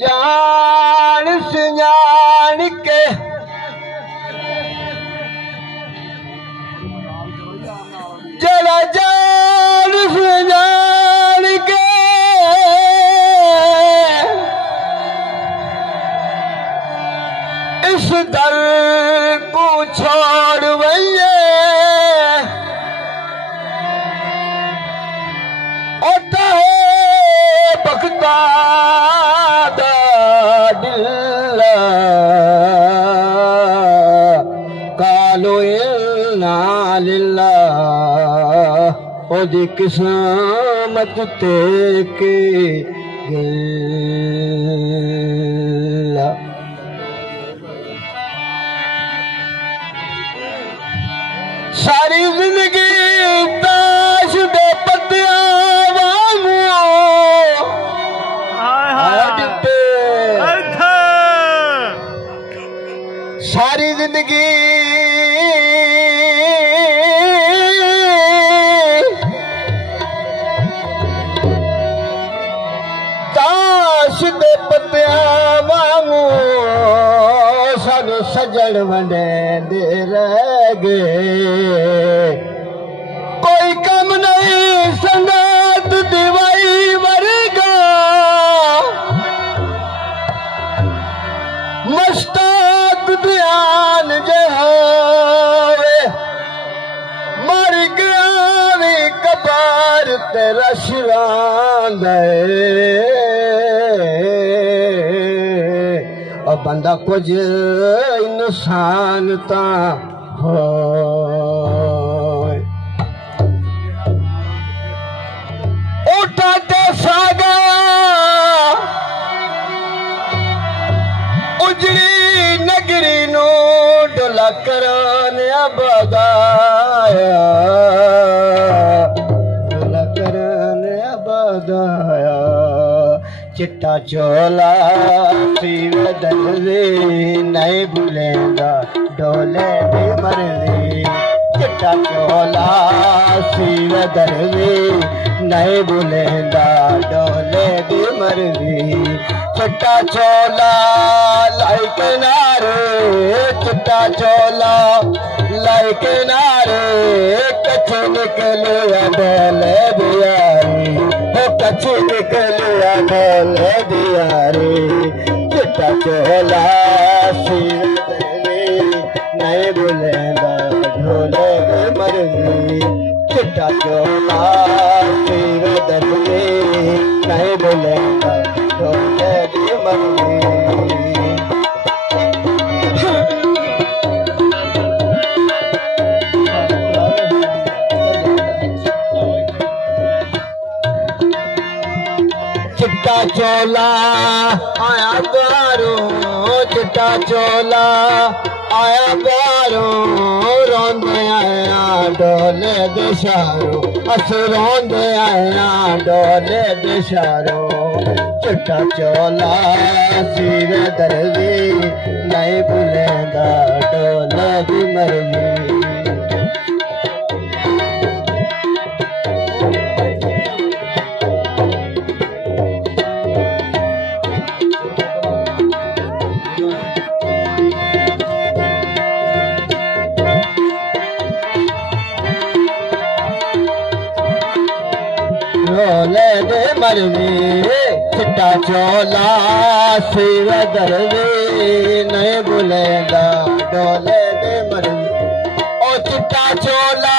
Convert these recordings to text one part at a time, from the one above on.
जान सुजान के जरा जान सुजान के इस दर को छोड़ वैये होता है बख्ता कालो लिल्लाह ओदी किस्मत ते के गिल्ला सारी जिंदगी ताश दे पत्तियां वांगू सारी जिंदगी ताश दे पत्तियां वांगू सानू सजण वंडे दे रह गए कोई कम नहीं संगत दिवाई वर्गा मस्ताक ध्यान जहावे मर गया भी कबार तेरा शिरान और बंदा कुछ इंसान ता हो उठा ते सागा उजड़ी नगरी नो डोला कराने बदाया डोला कराने बदाया चिट्टा चोला सीव दर्दे नहीं भूलेगा डोले भी मर्जी चिट्टा चोला सीव दर्दे नहीं भूलेगा डोले भी मर्जी चिट्टा चोला लाई किनारे चिट्टा चोला लाई किनारे कच्छ निकले डोले दियारी हो कच्छ निकले डोले दियारी चिट्टा चोला नहीं भूलेगा ढोले भी मर्जी चिट्टा चोला शिव दर्दी नहीं भूलेगा ढोले भी मर्जी चिट्टा चोला आया बारो चिट्टा चोला आया बारो रोंदे आया डोले दिशारो अस रोंदे आया डोले दिशारो चिट्टा चोला सिर दर्दी नहीं भूलेगा डोले दी मर्जी डोले दे मर्जी चिट्टा चोला शिव दर्दी नहीं भूलेगा डोले दे मर्जी ओ चिट्टा चोला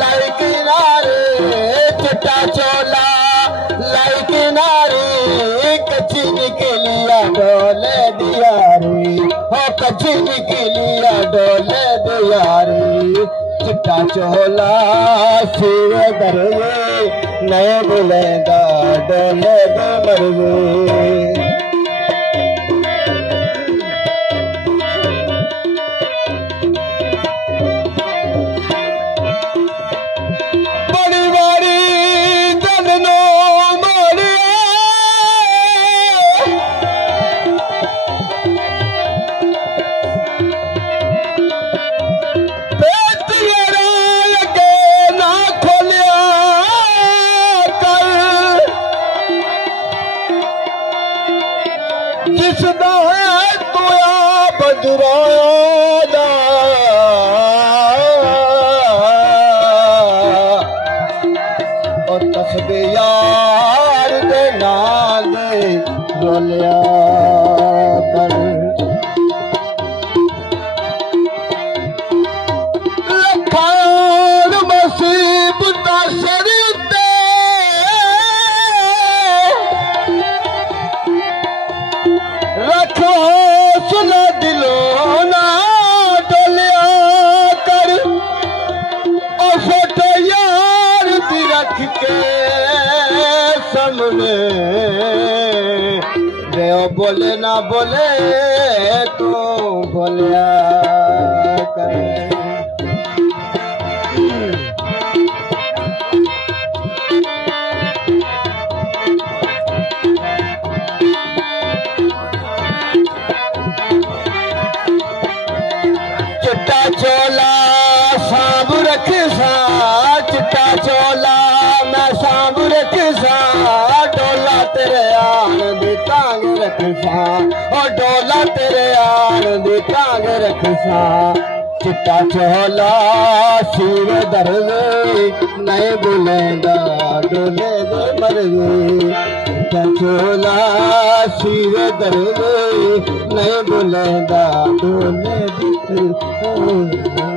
लाई किनारे चिट्टा चोला लाई किनारे कच्ची निकलिया डोले दियारी हो कच्ची निकलिया डोले दियारी चिट्टा चोला शिव दर्दी नहीं भूलेगा डोले दे मर्जी बड़ी बड़ी जननो मोड़िया जिसदा है तोया बदराया और तस्बे यार दे नाल रोलिया पर लखान मुसीबत सिर उत्ते रखो सुना दिलों ना डोलिया कर और फोटो यार दी रख के सामने रे बोले ना बोले तू बोलिया कर चिट्टा चोला सांभ रख सा चिट्टा चोला मैं सांभ रख सा डोला तेरे आन दी टांग रख सा और डोला तेरे आन दी टांग रख सा चिट्टा चोला सिर दर्द नहीं बुलेंदा डोले दे मर गई चिट्टा चोला सिर दर्द नहीं बुलेंदा डोले दे